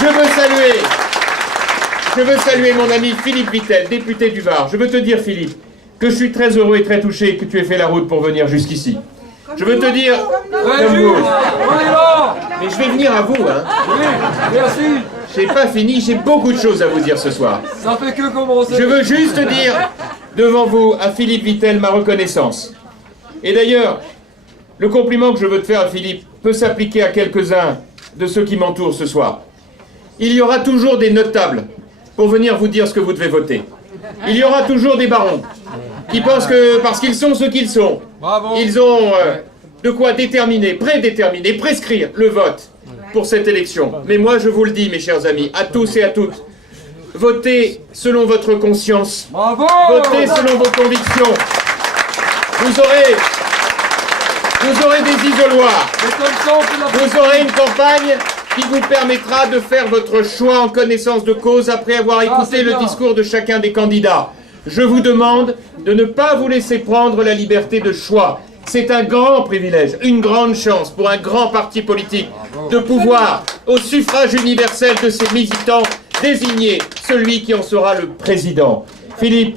Je veux saluer mon ami Philippe Vitel, député du Var. Je veux te dire, Philippe, que je suis très heureux et très touché que tu aies fait la route pour venir jusqu'ici. Je veux te dire... Comme vous. Mais je vais venir à vous, hein. Oui, merci. J'ai pas fini, j'ai beaucoup de choses à vous dire ce soir. Ça fait que commencer. Je veux juste dire devant vous, à Philippe Vitel, ma reconnaissance. Et d'ailleurs, le compliment que je veux te faire à Philippe peut s'appliquer à quelques-uns de ceux qui m'entourent ce soir. Il y aura toujours des notables pour venir vous dire ce que vous devez voter. Il y aura toujours des barons qui pensent que, parce qu'ils sont ce qu'ils sont, ils ont de quoi déterminer, prédéterminer, prescrire le vote pour cette élection. Mais moi, je vous le dis, mes chers amis, à tous et à toutes, votez selon votre conscience, votez selon vos convictions. Vous aurez des isoloirs, vous aurez une campagne qui vous permettra de faire votre choix en connaissance de cause après avoir écouté le discours de chacun des candidats. Je vous demande de ne pas vous laisser prendre la liberté de choix. C'est un grand privilège, une grande chance pour un grand parti politique de pouvoir, au suffrage universel de ses militants, désigner celui qui en sera le président. Philippe,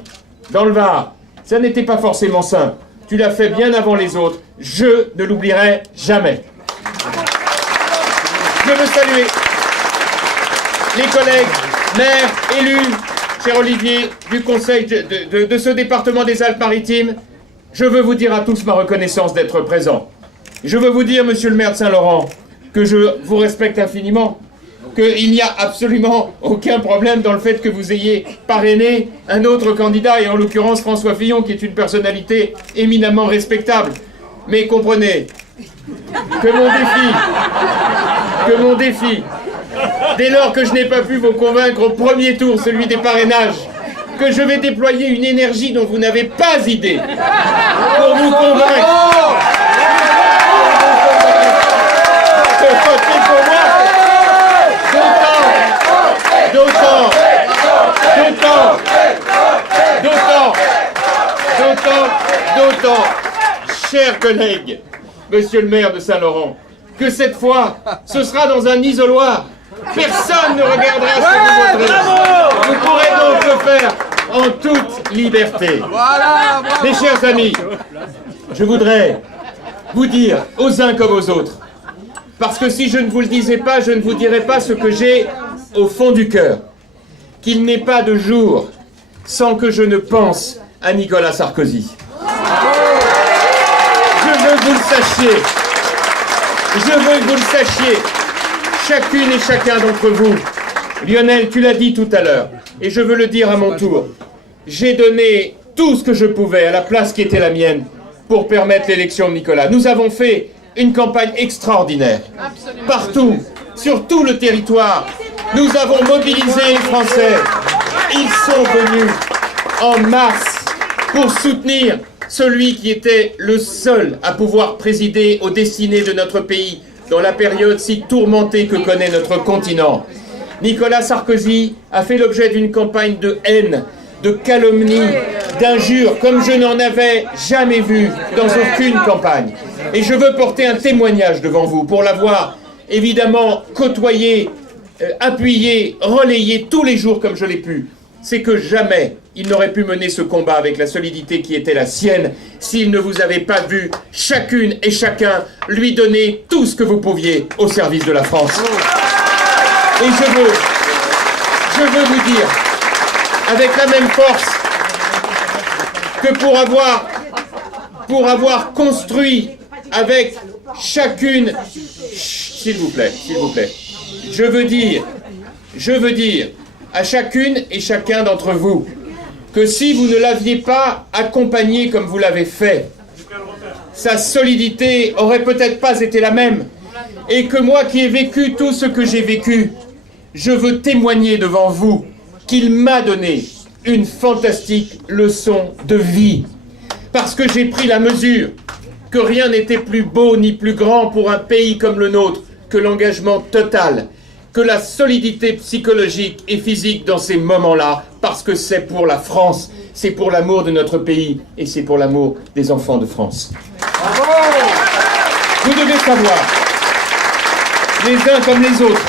dans le Var, ça n'était pas forcément simple. Tu l'as fait bien avant les autres. Je ne l'oublierai jamais. Je veux saluer les collègues, maires, élus, cher Olivier, du conseil de ce département des Alpes-Maritimes. Je veux vous dire à tous ma reconnaissance d'être présent. Je veux vous dire, monsieur le maire de Saint-Laurent, que je vous respecte infiniment, qu'il n'y a absolument aucun problème dans le fait que vous ayez parrainé un autre candidat, et en l'occurrence François Fillon, qui est une personnalité éminemment respectable. Mais comprenez que mon défi, dès lors que je n'ai pas pu vous convaincre au premier tour, celui des parrainages, que je vais déployer une énergie dont vous n'avez pas idée pour vous convaincre de voter pour moi. D'autant, chers collègues, monsieur le maire de Saint-Laurent, que cette fois, ce sera dans un isoloir. Personne ne regardera ce que vous voterez. Vous pourrez donc le faire en toute liberté. Mes chers amis, je voudrais vous dire aux uns comme aux autres, parce que si je ne vous le disais pas, je ne vous dirais pas ce que j'ai au fond du cœur, qu'il n'est pas de jour sans que je ne pense à Nicolas Sarkozy. Je veux que vous le sachiez, chacune et chacun d'entre vous. Lionel, tu l'as dit tout à l'heure, et je veux le dire à mon tour. J'ai donné tout ce que je pouvais à la place qui était la mienne pour permettre l'élection de Nicolas. Nous avons fait une campagne extraordinaire. Partout, sur tout le territoire, nous avons mobilisé les Français. Ils sont venus en masse pour soutenir celui qui était le seul à pouvoir présider aux destinées de notre pays dans la période si tourmentée que connaît notre continent. Nicolas Sarkozy a fait l'objet d'une campagne de haine, de calomnie, d'injures, comme je n'en avais jamais vu dans aucune campagne. Et je veux porter un témoignage devant vous pour l'avoir évidemment côtoyé, appuyé, relayé tous les jours comme je l'ai pu. C'est que jamais il n'aurait pu mener ce combat avec la solidité qui était la sienne s'il ne vous avait pas vu, chacune et chacun, lui donner tout ce que vous pouviez au service de la France. Et je veux vous dire, avec la même force, que pour avoir construit avec chacune... S'il vous plaît, je veux dire à chacune et chacun d'entre vous que si vous ne l'aviez pas accompagné comme vous l'avez fait, sa solidité aurait peut-être pas été la même. Et que moi qui ai vécu tout ce que j'ai vécu, je veux témoigner devant vous qu'il m'a donné une fantastique leçon de vie. Parce que j'ai pris la mesure que rien n'était plus beau ni plus grand pour un pays comme le nôtre que l'engagement total, que la solidité psychologique et physique dans ces moments-là, parce que c'est pour la France, c'est pour l'amour de notre pays et c'est pour l'amour des enfants de France. Vous devez savoir, les uns comme les autres,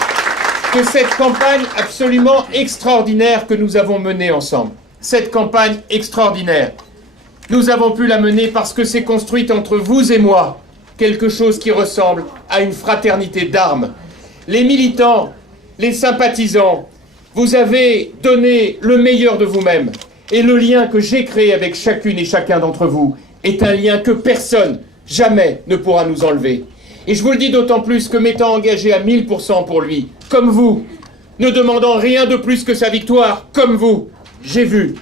que cette campagne absolument extraordinaire que nous avons menée ensemble, cette campagne extraordinaire, nous avons pu la mener parce que c'est construite entre vous et moi quelque chose qui ressemble à une fraternité d'armes. Les militants, les sympathisants, vous avez donné le meilleur de vous-même. Et le lien que j'ai créé avec chacune et chacun d'entre vous est un lien que personne, jamais, ne pourra nous enlever. Et je vous le dis d'autant plus que m'étant engagé à 1000% pour lui, comme vous, ne demandant rien de plus que sa victoire, comme vous, j'ai vu,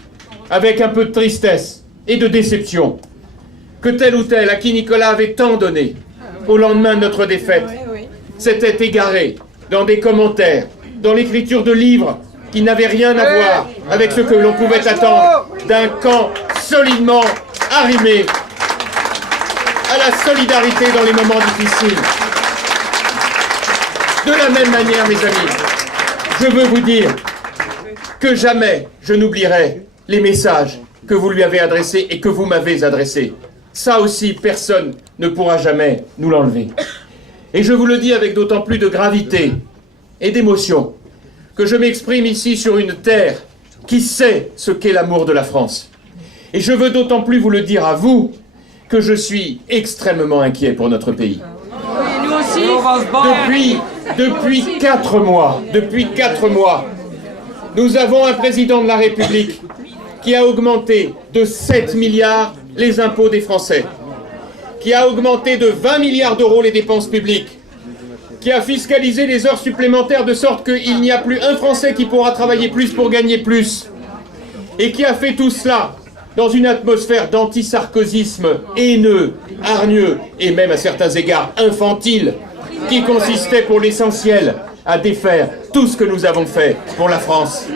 avec un peu de tristesse et de déception, que tel ou tel à qui Nicolas avait tant donné, au lendemain de notre défaite, s'était égaré dans des commentaires, dans l'écriture de livres qui n'avaient rien à voir avec ce que l'on pouvait attendre d'un camp solidement arrimé à la solidarité dans les moments difficiles. De la même manière, mes amis, je veux vous dire que jamais je n'oublierai les messages que vous lui avez adressés et que vous m'avez adressés. Ça aussi, personne ne pourra jamais nous l'enlever. Et je vous le dis avec d'autant plus de gravité et d'émotion que je m'exprime ici sur une terre qui sait ce qu'est l'amour de la France. Et je veux d'autant plus vous le dire à vous que je suis extrêmement inquiet pour notre pays. Oui, nous aussi. On va se battre. Depuis 4 mois, nous avons un président de la République qui a augmenté de 7 milliards les impôts des Français, qui a augmenté de 20 milliards d'euros les dépenses publiques, qui a fiscalisé les heures supplémentaires de sorte qu'il n'y a plus un Français qui pourra travailler plus pour gagner plus, et qui a fait tout cela dans une atmosphère d'anti-sarkozysme haineux, hargneux et même à certains égards infantile, qui consistait pour l'essentiel à défaire tout ce que nous avons fait pour la France.